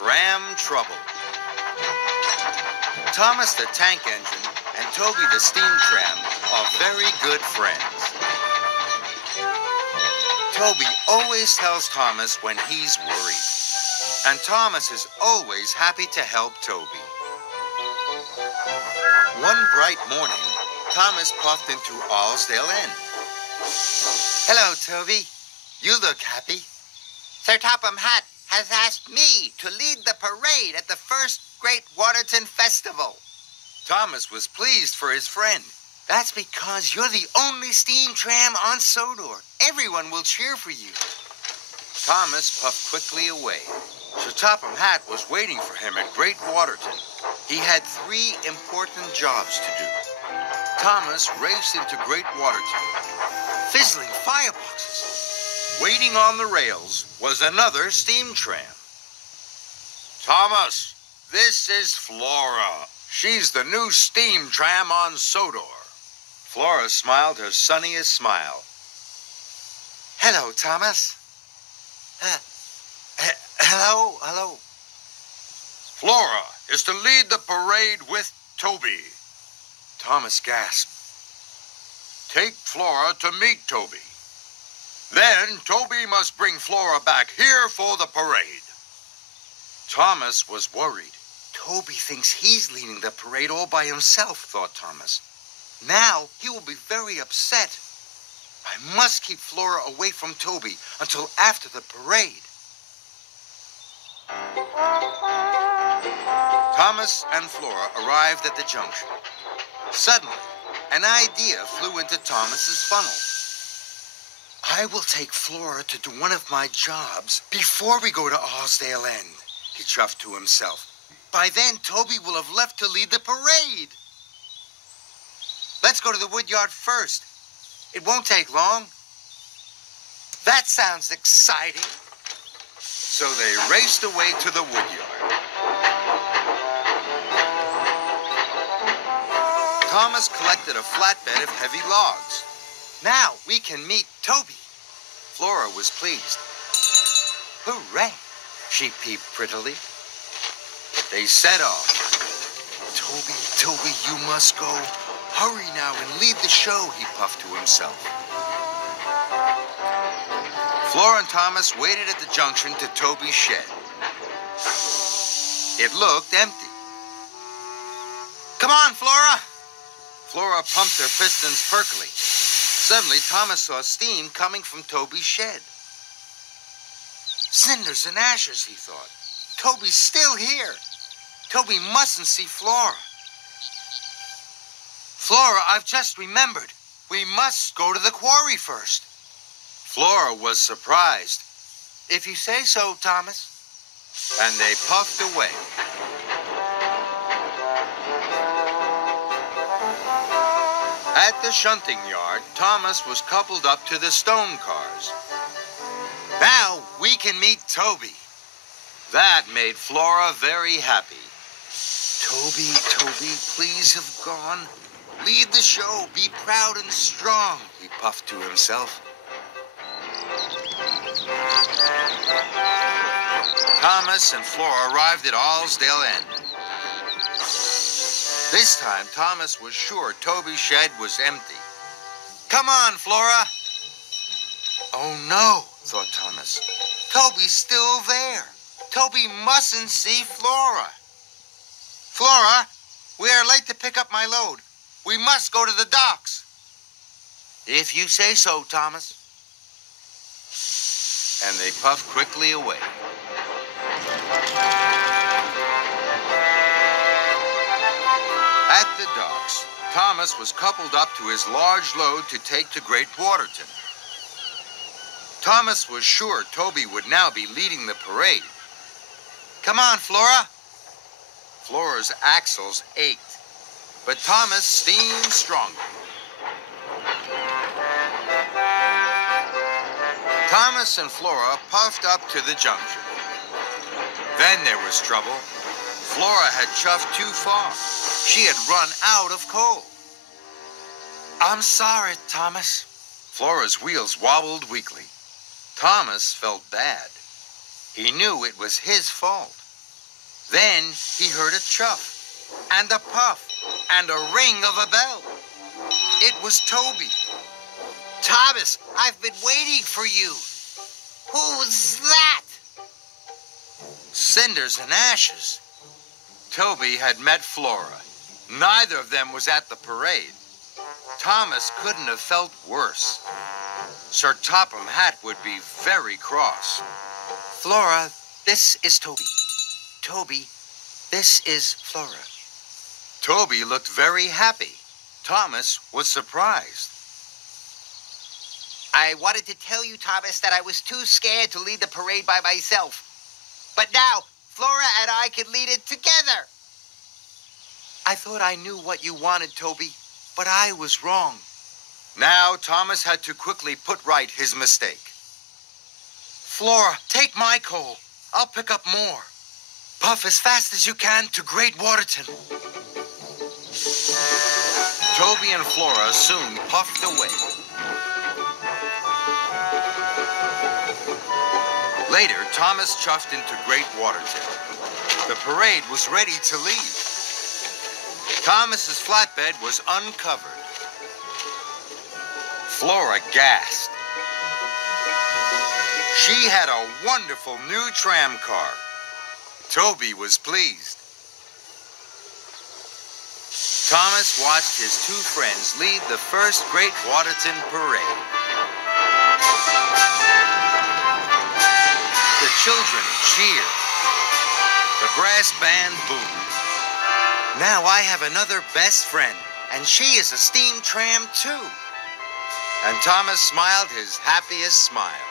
Tram trouble. Thomas the tank engine and Toby the steam tram are very good friends. Toby always tells Thomas when he's worried, and Thomas is always happy to help Toby. One bright morning, Thomas puffed into Allsdale Inn. Hello, Toby. You look happy. Sir Topham Hatt has asked me to lead the parade at the first Great Waterton Festival. Thomas was pleased for his friend. That's because you're the only steam tram on Sodor. Everyone will cheer for you. Thomas puffed quickly away. Sir Topham Hatt was waiting for him at Great Waterton. He had 3 important jobs to do. Thomas raced into Great Waterton. Fizzling fireboxes. Waiting on the rails was another steam tram. Thomas, this is Flora. She's the new steam tram on Sodor. Flora smiled her sunniest smile. Hello, Thomas. Hello. Flora is to lead the parade with Toby. Thomas gasped. Take Flora to meet Toby. Then Toby must bring Flora back here for the parade. Thomas was worried. Toby thinks he's leading the parade all by himself, thought Thomas. Now he will be very upset. I must keep Flora away from Toby until after the parade. Thomas and Flora arrived at the junction. Suddenly, an idea flew into Thomas's funnel. I will take Flora to do one of my jobs before we go to Allsdale End, he chuffed to himself. By then, Toby will have left to lead the parade. Let's go to the woodyard first. It won't take long. That sounds exciting. So they raced away to the woodyard. Thomas collected a flatbed of heavy logs. Now we can meet Toby. Flora was pleased. Hooray, she peeped prettily. They set off. Toby, you must go. Hurry now and lead the show, he puffed to himself. Flora and Thomas waited at the junction to Toby's shed. It looked empty. Come on, Flora! Flora pumped her pistons perkily. Suddenly, Thomas saw steam coming from Toby's shed. Cinders and ashes, he thought. Toby's still here. Toby mustn't see Flora. Flora, I've just remembered. We must go to the quarry first. Flora was surprised. If you say so, Thomas. And they puffed away. At the shunting yard, Thomas was coupled up to the stone cars. Now we can meet Toby. That made Flora very happy. Toby, please have gone. Lead the show, be proud and strong, he puffed to himself. Thomas and Flora arrived at Allsdale End. This time, Thomas was sure Toby's shed was empty. Come on, Flora. Oh, no, thought Thomas. Toby's still there. Toby mustn't see Flora. Flora, we are late to pick up my load. We must go to the docks. If you say so, Thomas. And they puffed quickly away. At the docks, Thomas was coupled up to his large load to take to Great Waterton. Thomas was sure Toby would now be leading the parade. Come on, Flora. Flora's axles ached, but Thomas steamed stronger. Thomas and Flora puffed up to the junction. Then there was trouble. Flora had chuffed too far. She had run out of coal. I'm sorry, Thomas. Flora's wheels wobbled weakly. Thomas felt bad. He knew it was his fault. Then he heard a chuff and a puff and a ring of a bell. It was Toby. Thomas, I've been waiting for you. Who's that? Cinders and Ashes. Toby had met Flora. Neither of them was at the parade. Thomas couldn't have felt worse. Sir Topham Hatt would be very cross. Flora, this is Toby. Toby, this is Flora. Toby looked very happy. Thomas was surprised. I wanted to tell you, Thomas, that I was too scared to lead the parade by myself. But now, Flora and I can lead it together. I thought I knew what you wanted, Toby, but I was wrong. Now, Thomas had to quickly put right his mistake. Flora, take my coal. I'll pick up more. Puff as fast as you can to Great Waterton. Toby and Flora soon puffed away. Later, Thomas chuffed into Great Waterton. The parade was ready to leave. Thomas's flatbed was uncovered. Flora gasped. She had a wonderful new tram car. Toby was pleased. Thomas watched his two friends lead the first Great Waterton parade. The children cheered. The brass band boomed. Now I have another best friend, and she is a steam tram too. And Thomas smiled his happiest smile.